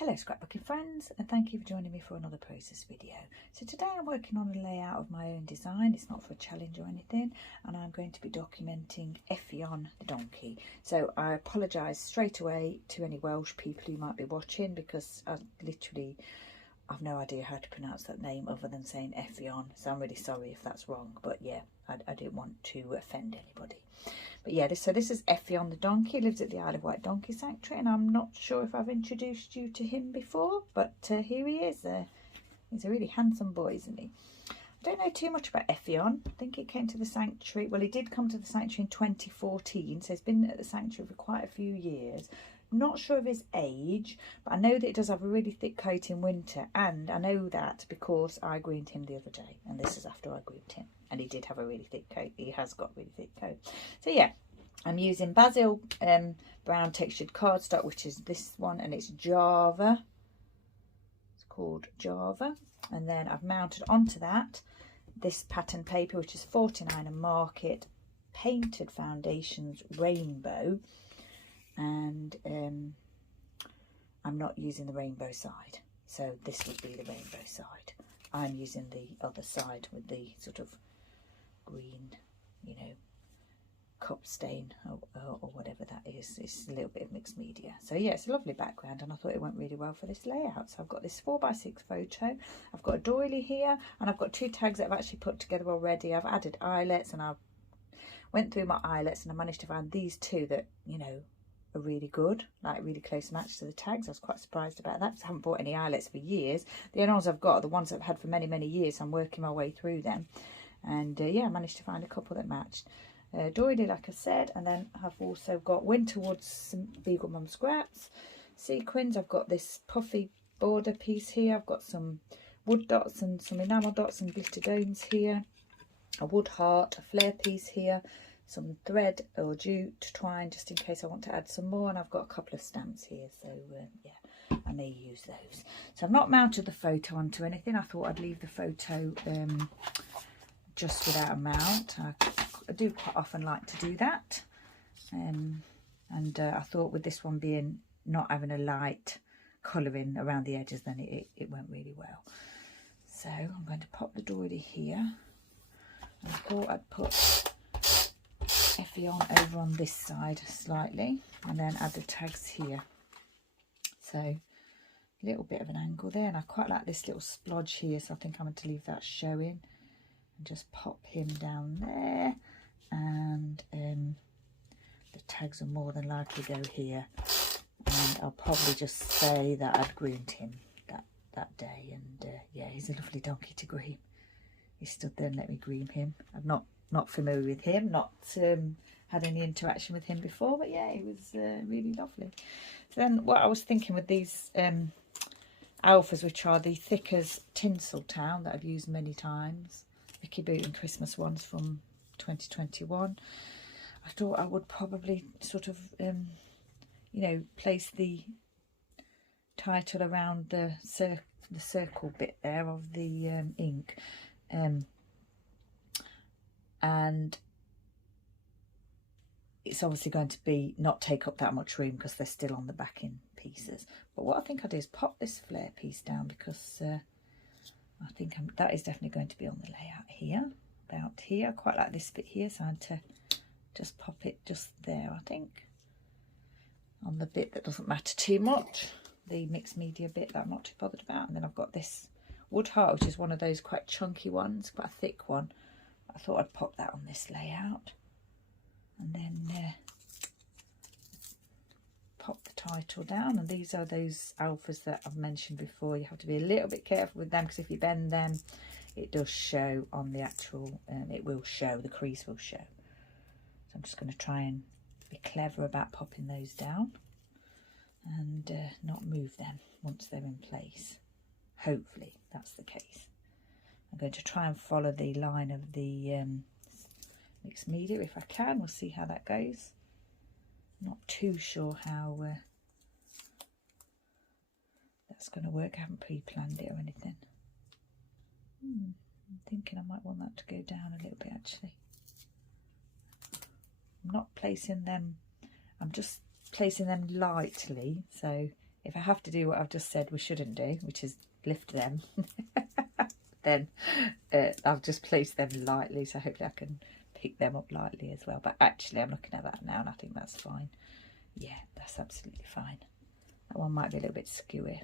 Hello scrapbooking friends, and thank you for joining me for another process video. So today I'm working on a layout of my own design. It's not for a challenge or anything, and I'm going to be documenting Eiffion the donkey. So I apologise straight away to any Welsh people who might be watching, because I've no idea how to pronounce that name other than saying Eiffion, so I'm really sorry if that's wrong, but yeah, I didn't want to offend anybody. But yeah, this is Eiffion the donkey. He lives at the Isle of Wight Donkey Sanctuary, and I'm not sure if I've introduced you to him before, but here he is. He's a really handsome boy, isn't he? I don't know too much about Eiffion. I think he came to the sanctuary, well, he did come to the sanctuary in 2014, so he's been at the sanctuary for quite a few years. Not sure of his age, but I know that he does have a really thick coat in winter, and I know that because I groomed him the other day, and this is after I groomed him, and he did have a really thick coat. He has got a really thick coat. So yeah, I'm using Bazzill brown textured cardstock, which is this one, and it's Java. It's called Java. And then I've mounted onto that this pattern paper, which is 49 and Market Painted Foundations Rainbow. And I'm not using the rainbow side, so this would be the rainbow side. I'm using the other side with the sort of green, you know, cup stain or whatever that is. It's a little bit of mixed media. So yeah, it's a lovely background, and I thought it went really well for this layout. So I've got this 4x6 photo, I've got a doily here, and I've got two tags that I've actually put together already. I've added eyelets, and I went through my eyelets, and I managed to find these two that, you know, are really good, like really close match to the tags. I was quite surprised about that because I haven't bought any eyelets for years. The only ones I've got are the ones I've had for many years, so I'm working my way through them. And yeah, I managed to find a couple that matched. Doily, like I said, and then I've also got Winterwood's some Beagle Mum scraps, sequins. I've got this puffy border piece here. I've got some wood dots and some enamel dots and glitter domes here. A wood heart, a flair piece here, some thread or jute twine just in case I want to add some more, and I've got a couple of stamps here, so yeah, I may use those. So I've not mounted the photo onto anything. I thought I'd leave the photo just without a mount. I do quite often like to do that, and I thought with this one being not having a light colouring around the edges, then it went really well. So I'm going to pop the doily here. I thought I'd put Eiffion over on this side slightly, and then add the tags here. So a little bit of an angle there, and I quite like this little splodge here, so I think I'm going to leave that showing and just pop him down there. And the tags will more than likely go here, and I'll probably just say that I'd groomed him that day. And yeah, he's a lovely donkey to groom. He stood there and let me groom him. I'm not familiar with him, not had any interaction with him before, but yeah, he was really lovely. So then what I was thinking with these alphas, which are the Thickers Tinsel Town that I've used many times, Mickey Boot and Christmas ones from 2021, I thought I would probably sort of you know, place the title around the circle bit there of the ink, and it's obviously going to be not take up that much room because they're still on the backing pieces. But what I think I'll do is pop this flare piece down, because I think that is definitely going to be on the layout here, about here. I quite like this bit here, so I'm to just pop it just there, I think, on the bit that doesn't matter too much, the mixed media bit that I'm not too bothered about. And then I've got this wood heart, which is one of those quite chunky ones, quite a thick one. I thought I'd pop that on this layout, and then pop the title down. And these are those alphas that I've mentioned before. You have to be a little bit careful with them, because if you bend them, it does show on the actual, it will show, the crease will show. So I'm just going to try and be clever about popping those down and not move them once they're in place. Hopefully that's the case. I'm going to try and follow the line of the mixed media if I can. We'll see how that goes. Not too sure how that's going to work. I haven't pre-planned it or anything. I'm thinking I might want that to go down a little bit, actually. I'm not placing them, I'm just placing them lightly, so if I have to do what I've just said we shouldn't do, which is lift them, then I'll just place them lightly, so hopefully I can pick them up lightly as well. But actually I'm looking at that now and I think that's fine. Yeah, that's absolutely fine. That one might be a little bit skewy.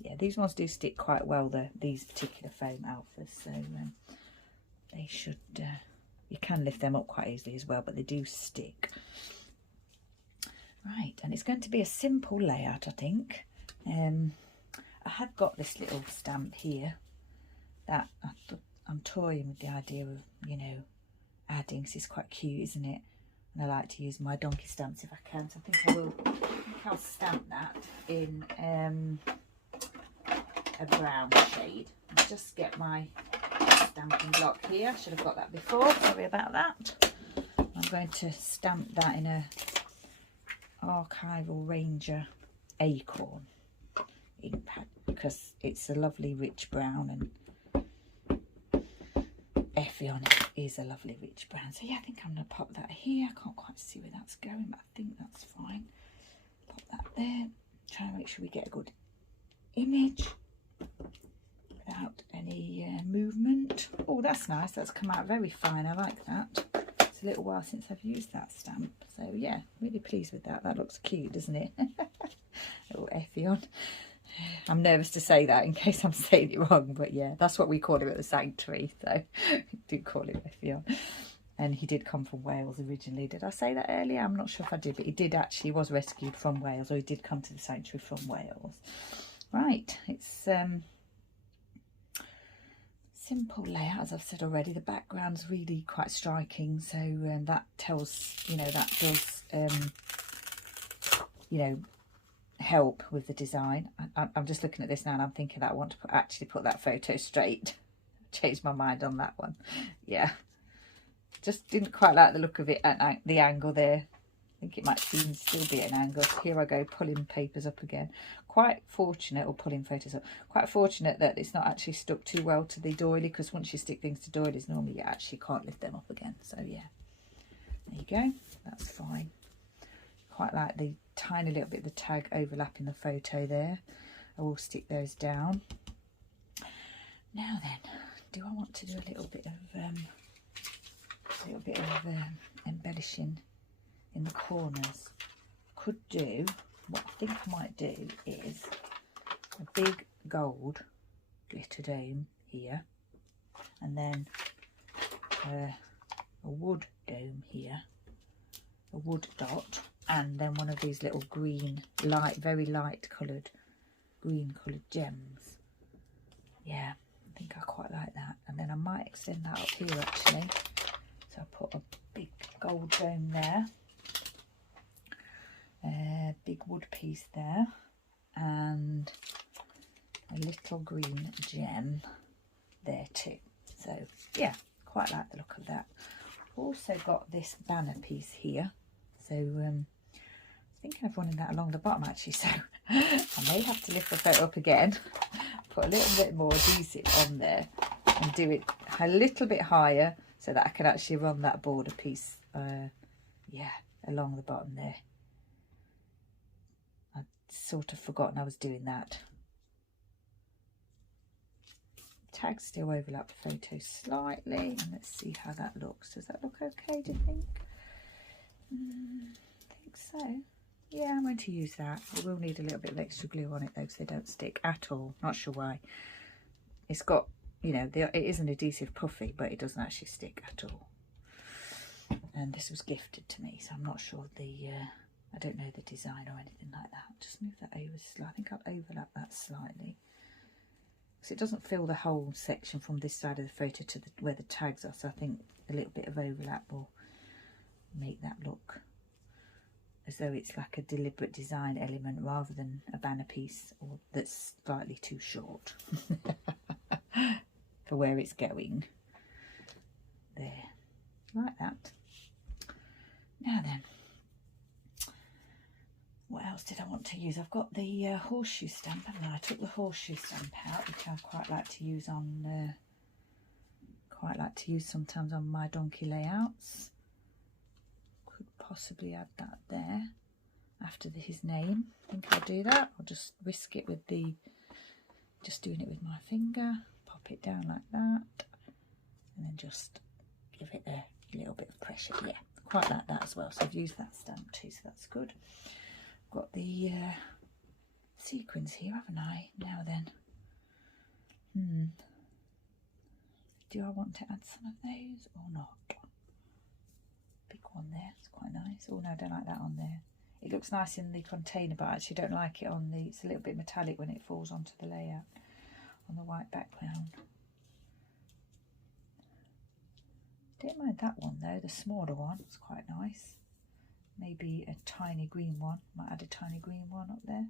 Yeah, these ones do stick quite well, these particular foam alphas, so they should, you can lift them up quite easily as well, but they do stick. Right, and it's going to be a simple layout, I think. I have got this little stamp here that I'm toying with the idea of, you know, adding, because it's quite cute, isn't it? And I like to use my donkey stamps if I can, so I think I'll stamp that in a brown shade. I'll just get my stamping block here. I should have got that before, sorry about that. I'm going to stamp that in a Archival Ranger Acorn ink pad because it's a lovely rich brown, and Eiffion is a lovely rich brown. So yeah, I think I'm going to pop that here. I can't quite see where that's going, but I think that's fine. Pop that there. Try and make sure we get a good image without any movement. Oh, that's nice. That's come out very fine. I like that. It's a little while since I've used that stamp. So yeah, really pleased with that. That looks cute, doesn't it? Little Eiffion. I'm nervous to say that in case I'm saying it wrong, but yeah, that's what we call him at the sanctuary, so we do call him Eiffion. And he did come from Wales originally. Did I say that earlier? I'm not sure if I did, but he did actually, was rescued from Wales, or he did come to the sanctuary from Wales. Right, it's simple layout, as I've said already. The background's really quite striking, so that tells, you know, that does, you know, help with the design. I'm just looking at this now and I'm thinking that I want to actually put that photo straight. Changed my mind on that one. Yeah, just didn't quite like the look of it at the angle there. I think it might still be an angle. Here I go, pulling papers up again. Quite fortunate, or pulling photos up. Quite fortunate that it's not actually stuck too well to the doily, because once you stick things to doilies, normally you actually can't lift them up again. So yeah, there you go. That's fine. Quite like the tiny little bit of the tag overlapping the photo there. I will stick those down. Now then, do I want to do a little bit of embellishing in the corners? Could do, what I think I might do is a big gold glitter dome here, and then a wood dome here, a wood dot, and then one of these little green, very light coloured, green coloured gems. Yeah, I think I quite like that. And then I might extend that up here actually. So I put a big gold dome there, a big wood piece there, and a little green gem there too. So yeah, quite like the look of that. Also got this banner piece here. So thinking of running that along the bottom actually, so I may have to lift the photo up again, put a little bit more adhesive on there and do it a little bit higher so that I can actually run that border piece yeah, along the bottom there. I'd sort of forgotten I was doing that. Tags still overlap the photo slightly, and let's see how that looks. Does that look okay, do you think? I think so. Yeah, I'm going to use that. We will need a little bit of extra glue on it though, because they don't stick at all. Not sure why. It's got, you know, it is an adhesive puffy, but it doesn't actually stick at all. And this was gifted to me, so I'm not sure I don't know the design or anything like that. Just move that over slightly. I think I'll overlap that slightly, because it doesn't fill the whole section from this side of the photo to where the tags are. So I think a little bit of overlap will make that look as though it's like a deliberate design element rather than a banner piece or that's slightly too short for where it's going. There, like that. Now then, what else did I want to use? I've got the horseshoe stamp, haven't I? I took the horseshoe stamp out, which I quite like to use on sometimes on my donkey layouts. Could possibly add that there. after his name. I think I'll do that. I'll just whisk it with just doing it with my finger. Pop it down like that. And then just give it a little bit of pressure. Yeah, quite like that as well. So I've used that stamp too, so that's good. Got the sequins here, haven't I? Now then. Do I want to add some of those or not? Big one there, it's quite nice. Oh no, I don't like that on there. It looks nice in the container, but I actually don't like it on the, it's a little bit metallic when it falls onto the layout on the white background. Don't mind that one though, the smaller one, it's quite nice. Maybe a tiny green one, might add a tiny green one up there.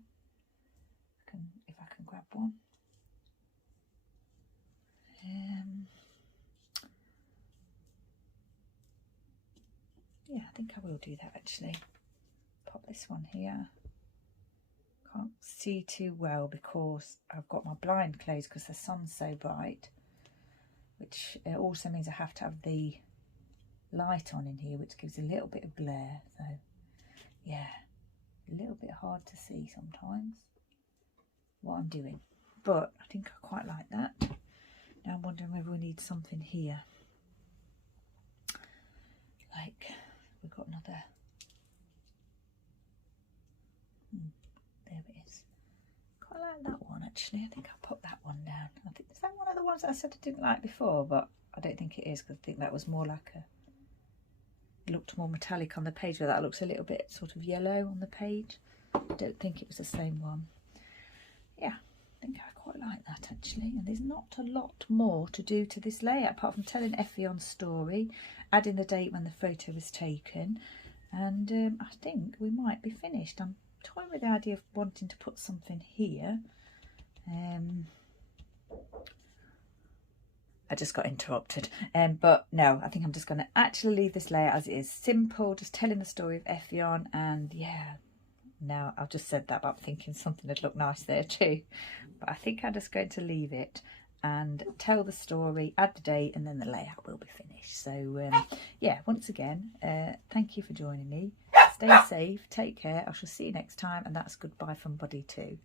If I can grab one. Yeah, I think I will do that actually. Pop this one here. Can't see too well because I've got my blind closed because the sun's so bright, which also means I have to have the light on in here, which gives a little bit of glare. So yeah, a little bit hard to see sometimes what I'm doing, but I think I quite like that. Now I'm wondering whether we need something here, like we've got another, there it is. Quite like that one actually. I think I'll put that one down. I think, is that one of the ones that I said I didn't like before, but I don't think it is, because I think that was more like it looked more metallic on the page, where that looks a little bit sort of yellow on the page. I don't think it was the same one. Yeah, I think I quite like that actually. And there's not a lot more to do to this layout apart from telling Eiffion's story, adding the date when the photo was taken, and I think we might be finished. I'm toying with the idea of wanting to put something here. I just got interrupted, but no, I think I'm just going to actually leave this layout as it is, simple, just telling the story of Eiffion. And yeah, now I've just said that, but I'm thinking something would look nice there too, but I think I'm just going to leave it and tell the story, add the date, and then the layout will be finished. So yeah, once again, thank you for joining me. Stay safe, take care, I shall see you next time, and that's goodbye from Buddy too.